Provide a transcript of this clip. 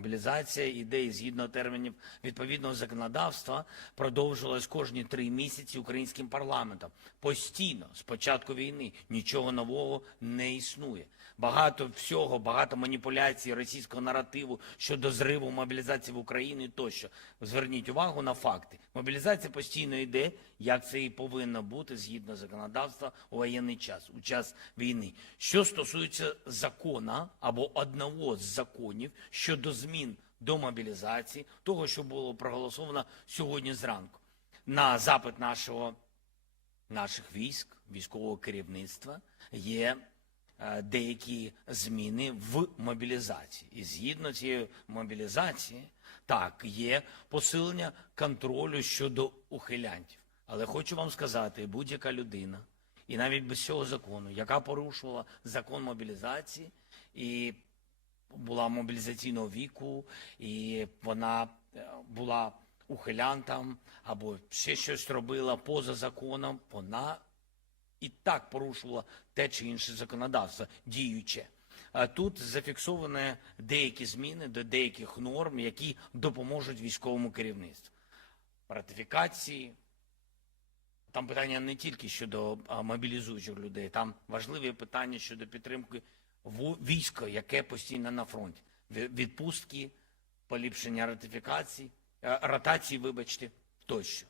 Мобілізація ідеї згідно термінів відповідного законодавства продовжувалась кожні три місяці українським парламентом. Постійно з початку війни нічого нового не існує. Багато всього, багато маніпуляцій російського наративу щодо зриву мобілізації в Україні тощо. Зверніть увагу на факти. Мобілізація постійно йде, як це і повинно бути згідно законодавства у воєнний час, у час війни. Що стосується закона або одного з законів щодо змін до мобілізації, того, що було проголосовано сьогодні зранку, на запит нашого наших військ, військового керівництва є е, деякі зміни в мобілізації. І згідно цієї мобілізації, так, є посилення контролю щодо ухилянтів. Але хочу вам сказати, будь-яка людина, і навіть без цього закону, яка порушувала закон мобілізації і була мобілізаційного віку, і вона е, була ухилянтом або ще щось робила поза законом, вона і так порушувала те чи інше законодавство діюче. Тут зафіксовані деякі зміни до деяких норм, які допоможуть військовому керівництву. Ратифікації. Там питання не тільки щодо мобілізуючих людей, там важливі питання щодо підтримки війська, яке постійно на фронті. Ві- Відпустки, поліпшення ратифікацій, е, ротації, вибачте, тощо.